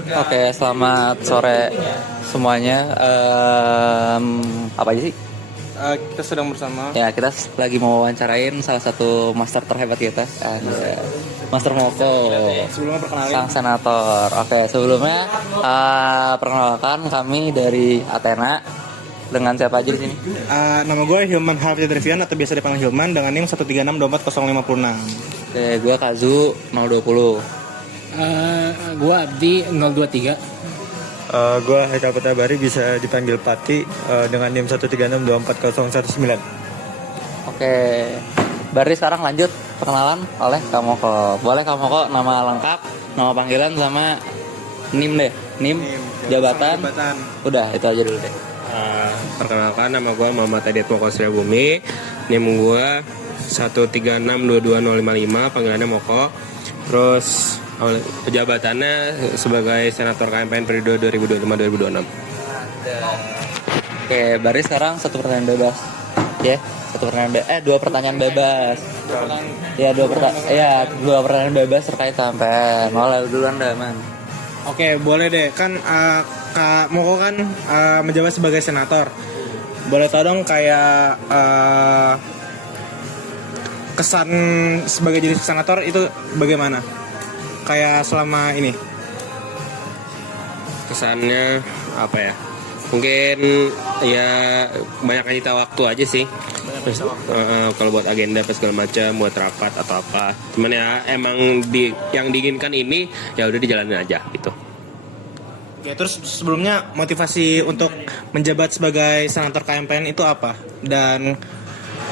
Oke, selamat sore semuanya. Apa aja sih? Kita sedang bersama. Ya, kita lagi mau wawancarain salah satu master terhebat kita, Master Moko, Sebelumnya perkenalin. sang senator. Oke, sebelumnya perkenalkan kami dari Athena. Dengan siapa aja di sini? Nama gue Hilman Hafid Rivian atau biasa dipanggil Hilman dengan NIM 136240556. Oke, gue Kazu 020. Gua Abdi 023. Gue Haikal Petabari, bisa dipanggil Pati, dengan NIM 136240119. Oke, Bari sekarang lanjut perkenalan oleh Kamoko. Boleh Kamoko nama lengkap, nama panggilan sama NIM deh. NIM, jabatan. Udah, itu aja dulu deh. Perkenalkan, nama gue Muhammad Adit Moko Bumi. NIM gue 1362255, panggilannya Moko. Terus jabatannya sebagai senator KMPN periode 2025-2026. Oke, Bari sekarang satu pertanyaan bebas. Ya, dua pertanyaan bebas. Ya, dua pertanyaan bebas terkait KMPN. Mulai duluan dah, Man. Oke, boleh deh. Kan Kak Moko kan menjabat sebagai senator. Boleh tau dong kayak kesan sebagai jadi senator itu bagaimana? Kayak selama ini. Kesannya apa ya? Mungkin ya banyak nyita waktu aja sih. Kalau buat agenda apa segala macam, buat rapat atau apa. Cuman ya emang yang diinginkan ini ya udah dijalanin aja gitu. Oke, terus sebelumnya motivasi untuk menjabat sebagai senator KMPN itu apa? Dan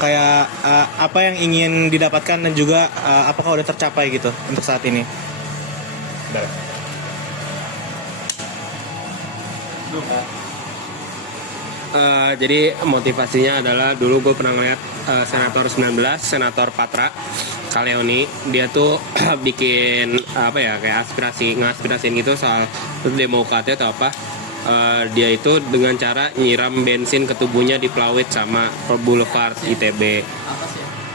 kayak apa yang ingin didapatkan dan juga apakah udah tercapai gitu untuk saat ini? Jadi motivasinya adalah dulu gue pernah ngeliat Senator 19, Senator Patra Kaleoni. Dia tuh bikin apa ya, kayak ngaspirasiin gitu soal demokrasi atau apa. Dia itu dengan cara nyiram bensin ke tubuhnya di Plawit sama Boulevard ITB.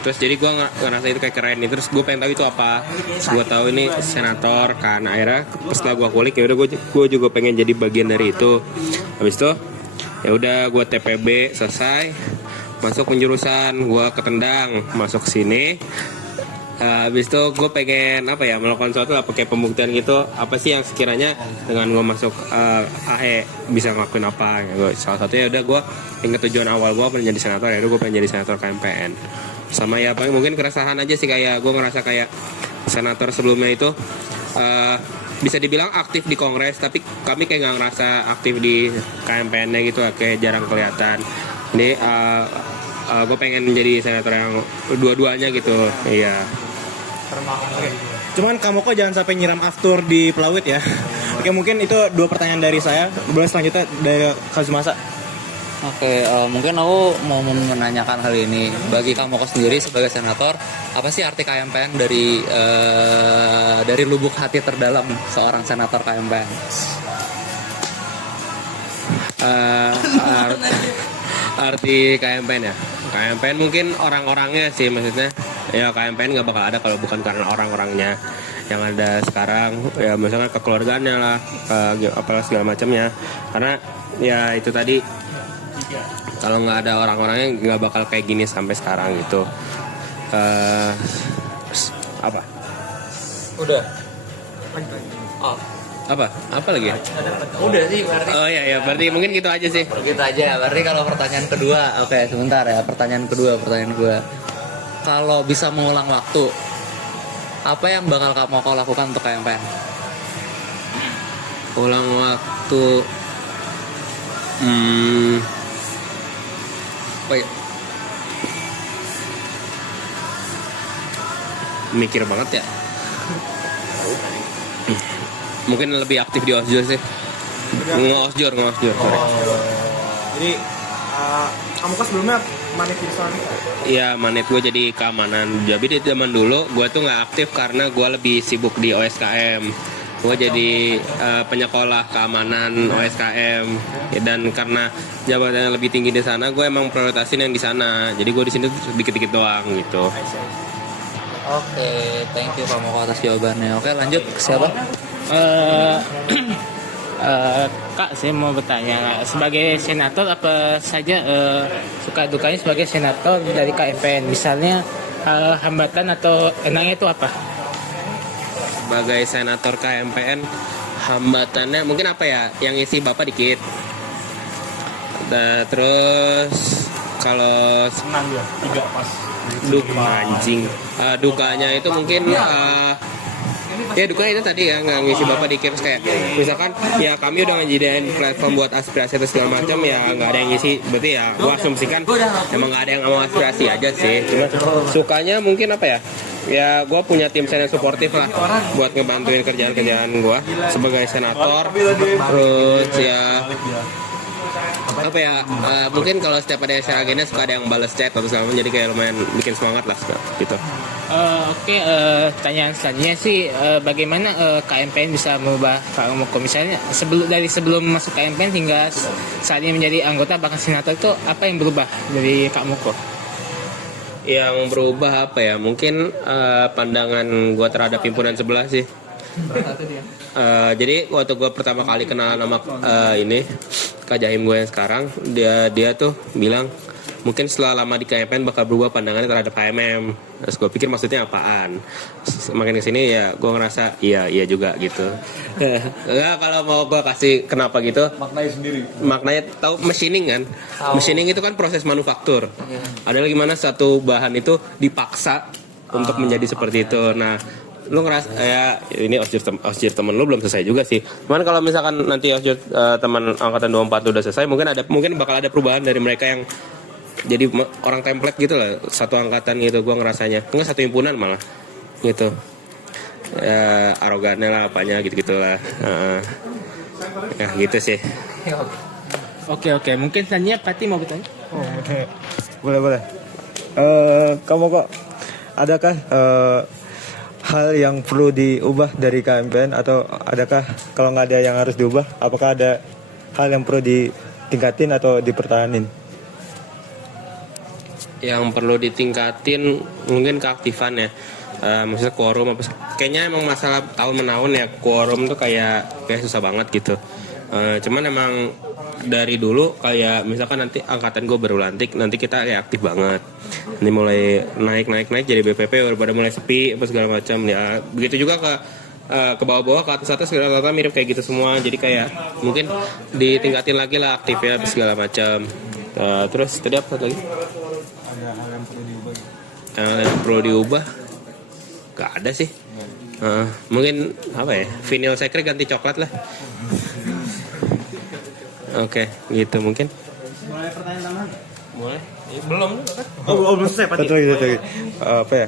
Terus jadi gue ngerasa itu kayak keren nih. Terus gue pengen tahu itu apa. Terus gue tahu ini senator kan. Akhirnya setelah gue kulik, ya udah gue juga pengen jadi bagian dari itu. Habis itu ya udah gue TPB selesai, masuk penjurusan, gue ketendang masuk sini. Habis itu gue pengen apa ya, melakukan sesuatu apa kayak pembuktian gitu, apa sih yang sekiranya dengan gue masuk AE bisa ngelakuin apa gitu. Salah satunya udah gue inget tujuan awal gue pengen jadi senator, ya udah gue pengen jadi senator KMPN. Sama ya paling mungkin keresahan aja sih, kayak gue ngerasa kayak senator sebelumnya itu bisa dibilang aktif di Kongres, tapi kami kayak nggak ngerasa aktif di KMPN-nya gitu, kayak jarang kelihatan. Jadi gue pengen menjadi senator yang dua-duanya gitu. Iya. Cuman kamu kok jangan sampai nyiram aftur di Plawit ya. Oke, mungkin itu dua pertanyaan dari saya. Boleh selanjutnya dari Kazumasa. Oke, mungkin aku mau menanyakan hal ini. Bagi kamu sendiri sebagai senator, apa sih arti KMPN dari lubuk hati terdalam seorang senator KMPN? Arti KMPN ya. KMPN mungkin orang-orangnya sih, maksudnya. Ya KMPN nggak bakal ada kalau bukan karena orang-orangnya yang ada sekarang. Ya misalnya kekeluargaannya lah, apalah segala macamnya. Karena ya itu tadi, kalau nggak ada orang-orangnya nggak bakal kayak gini sampai sekarang gitu. Apa? Udah. Oh, Apa lagi ya? udah sih berarti. Oh iya, berarti mungkin gitu aja sih. Gitu aja. Berarti kalau pertanyaan kedua, oke sebentar ya. Pertanyaan kedua. Kalau bisa mengulang waktu, apa yang bakal kamu lakukan untuk KMPN? Ulang waktu. Oh, iya. Mikir banget ya. Mungkin lebih aktif di Osjur sih. Nge-Osjur. Jadi kamu kan sebelumnya manit di sana. Iya, manit gue jadi keamanan. Jadi di zaman dulu gue tuh nggak aktif karena gue lebih sibuk di OSKM. Gue jadi penyekolah keamanan OSKM, dan karena jabatannya lebih tinggi di sana, gue emang prioritasin yang di sana. Jadi gue di sini dikit-dikit doang gitu. Oke, thank you Pak Moko atas jawabannya. Oke, lanjut siapa? Eh, Kak, saya mau bertanya, sebagai senator apa saja suka dukanya sebagai senator dari KMPN? Misalnya hambatan atau enaknya itu apa? Sebagai senator KMPN, hambatannya mungkin apa ya? Yang isi bapak dikit. Terus kalau anjing. Dukanya itu mungkin ya dukanya itu tadi ya nggak ngisi bapak dikit. Terus kayak misalkan ya kami udah ngejadiin platform buat aspirasi atau segala macam, ya nggak ada yang ngisi, berarti ya gua asumsikan emang nggak ada yang mau aspirasi aja sih. Cuma sukanya mungkin apa ya, ya gue punya tim sen yang suportif lah buat ngebantuin kerjaan-kerjaan gue sebagai senator. Terus ya apa ya, mungkin kalau setiap ada acara agenda suka ada yang balas chat atau segala macam, jadi kayak lumayan bikin semangat lah gitu. Oke, pertanyaan selanjutnya sih, bagaimana KMPN bisa merubah Pak Moko? Misalnya sebelum masuk KMPN hingga saat ini menjadi anggota bahkan senator, itu apa yang berubah dari Kak Moko? Yang berubah apa ya, mungkin pandangan gue terhadap himpunan sebelah sih. Jadi waktu gue pertama kali kenal nama ini Kak Jahim gue yang sekarang, dia tuh bilang mungkin setelah lama di KMPN bakal berubah pandangannya terhadap HMM. Terus gue pikir maksudnya apaan. Makin kesini ya gue ngerasa iya juga gitu. Enggak, kalau mau gue kasih kenapa gitu, maknanya tahu machining kan. Machining itu kan proses manufaktur. Adalah gimana satu bahan itu dipaksa untuk menjadi seperti itu. Nah, lu ngerasa ya ini osjur temen lu belum selesai juga sih. Cuman kalau misalkan nanti osjur teman angkatan 24 udah selesai, mungkin bakal ada perubahan dari mereka yang jadi orang template gitu lah, satu angkatan gitu gua ngerasanya. Enggak, satu himpunan malah gitu. Ya arogannya lah apanya gitu-gitulah. Ya gitu sih. Oke, mungkin selanjutnya Pati mau bertanya? Boleh. Kamu kok adakah hal yang perlu diubah dari KMPN, atau adakah kalau nggak ada yang harus diubah, apakah ada hal yang perlu ditingkatin atau dipertahanin? Yang perlu ditingkatin mungkin keaktifan ya. Maksudnya quorum apa, kayaknya emang masalah tahun menahun ya, quorum tuh kayak susah banget gitu. Cuman emang dari dulu kayak misalkan nanti angkatan gue baru lantik, nanti kita kayak aktif banget. Ini mulai naik jadi BPP udah pada mulai sepi apa segala macam ya. Begitu juga ke bawah-bawah, ke atas rata-rata mirip kayak gitu semua. Jadi kayak mungkin ditingkatin lagi lah aktif ya segala macam. Terus tadi apa lagi? Ada hal yang perlu diubah. Yang perlu diubah gak ada sih. Mungkin apa ya, vinyl secret ganti coklat lah. Oke, gitu mungkin. Mulai pertanyaan tambahan? Boleh? Belum kan? Belum selesai Pak. Satu lagi. Apa ya?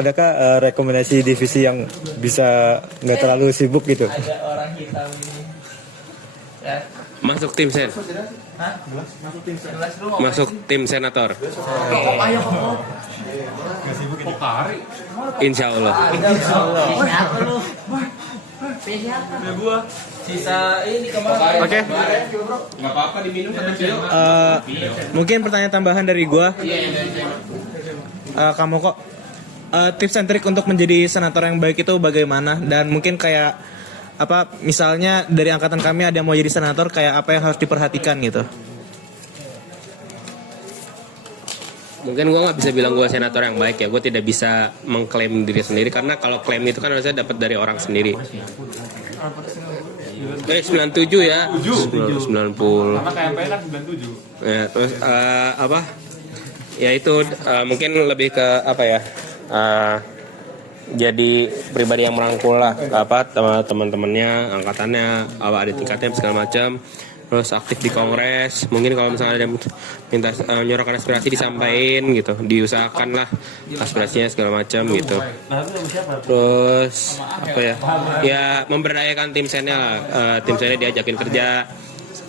Adakah rekomendasi divisi yang bisa nggak terlalu sibuk gitu? Ada orang hitam ini. Ya. Masuk tim sen. Masuk tim senator. Insya Allah. Sisa ini kemarin. Oke. Nggak apa-apa diminum kata Cio. Mungkin pertanyaan tambahan dari gua. Kamu kok tips and trick untuk menjadi senator yang baik itu bagaimana? Dan mungkin kayak apa, misalnya dari angkatan kami ada yang mau jadi senator, kayak apa yang harus diperhatikan gitu? Mungkin gue nggak bisa bilang gue senator yang baik ya. Gue tidak bisa mengklaim diri sendiri, karena kalau klaim itu kan harusnya dapat dari orang sendiri. 97 ya. 90. Ya, terus apa? Ya itu mungkin lebih ke apa ya? Jadi pribadi yang merangkul lah, apa teman-temannya, angkatannya, apa ada tingkatnya segala macam. Terus aktif di kongres, mungkin kalau misalnya ada yang minta menyuarakan aspirasi disampaikan gitu, diusahakan lah aspirasinya segala macam gitu. Terus apa ya? Ya memberdayakan tim sennya lah, tim sennya diajakin kerja,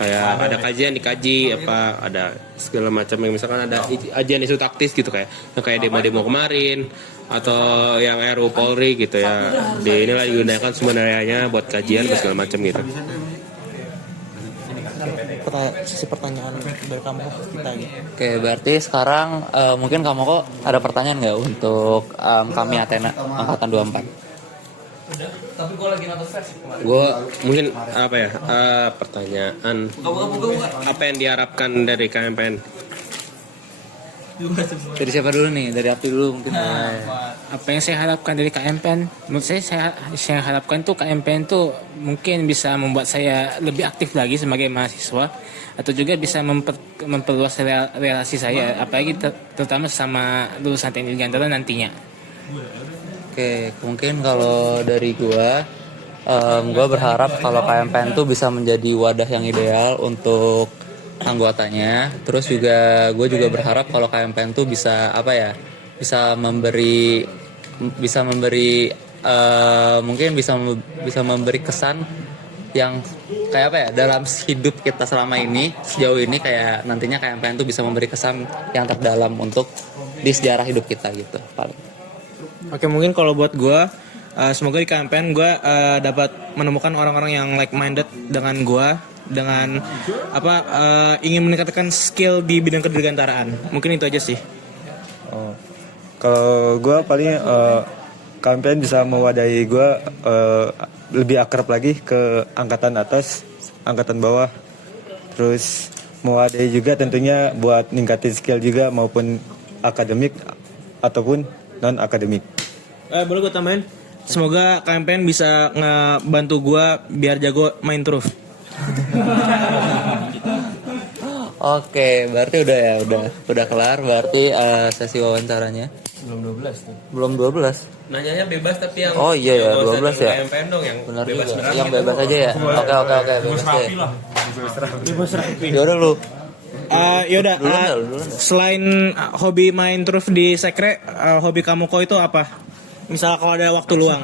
kayak ada kajian dikaji, apa ada segala macam, yang misalkan ada ajian isu taktis gitu, kayak demo-demo kemarin atau yang RU Polri gitu ya. Inilah digunakan sumber dayanya buat kajian segala macam gitu. Sisi pertanyaan dari kamu kita gitu. Oke, berarti sekarang mungkin kamu kok ada pertanyaan nggak untuk kami Athena angkatan 24? Tapi gue lagi nonton versi kemarin. Gue mungkin apa ya, pertanyaan apa yang diharapkan dari KMPN? Dari siapa dulu nih? Dari Abdi dulu mungkin. Apa yang saya harapkan dari KMPN? Menurut saya harapkan tuh KMPN tuh mungkin bisa membuat saya lebih aktif lagi sebagai mahasiswa, atau juga bisa memperluas relasi saya, apalagi terutama sama lulusan teknik dirgantara nantinya. Oke, mungkin kalau dari gua berharap kalau KMPN tuh bisa menjadi wadah yang ideal untuk anggotanya. Terus juga gue juga berharap kalau KMPN tuh bisa apa ya, bisa memberi mungkin bisa memberi kesan yang kayak apa ya dalam hidup kita selama ini, sejauh ini, kayak nantinya KMPN tuh bisa memberi kesan yang terdalam untuk di sejarah hidup kita gitu paling. Oke, mungkin kalau buat gue, semoga di KMPN gue dapat menemukan orang-orang yang like minded dengan gue, dengan ingin meningkatkan skill di bidang kedirgantaraan. Mungkin itu aja sih. Oh. Kalau gue paling KMPN bisa mewadahi gue lebih akrab lagi ke angkatan atas, angkatan bawah. Terus mewadahi juga tentunya buat ningkatin skill juga, maupun akademik ataupun non akademik. Boleh gue tambahin? Semoga KMPN bisa ngebantu gue biar jago main terus. Oke, berarti udah ya, udah kelar berarti sesi wawancaranya. Belum 12. Nanyanya bebas tapi yang Oh iya ya, 12 ya. KMPN dong yang Benar bebas juga. berat. Yang bebas aja ya. Oke, bebas aja. Bebas rapi. Ya udah lu. Yaudah, Duluan dah. selain hobi main terus di sekre, hobi kamu kok itu apa? Misal kalau ada waktu luang.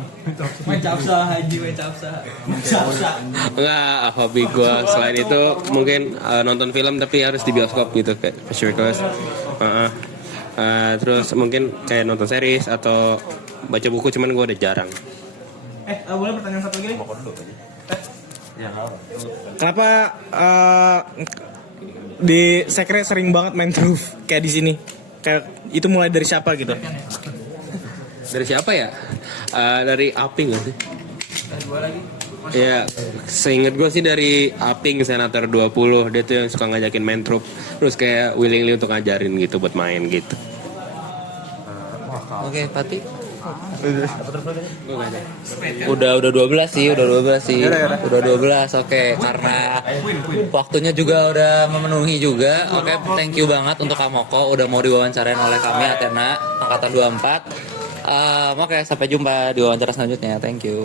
Enggak, hobi gue selain itu mungkin nonton film, tapi harus di bioskop gitu kayak Special Request. Terus mungkin kayak nonton series atau baca buku, cuman gue udah jarang. Boleh pertanyaan satu lagi? Kenapa di sekre sering banget main terus kayak di sini? Kayak itu mulai dari siapa gitu? Dari siapa ya? Dari Aping gak sih? Ya, seinget gue sih dari Aping, Senator 20. Dia tuh yang suka ngajakin main trup, terus kayak willingly untuk ngajarin gitu buat main gitu. Oke, Pati. Udah 12 sih. Udah 12. Oke, karena waktunya juga udah memenuhi juga. Oke, thank you banget untuk Kamoko udah mau diwawancarain oleh kami Athena angkatan 24. Oke, sampai jumpa di wawancara selanjutnya. Thank you.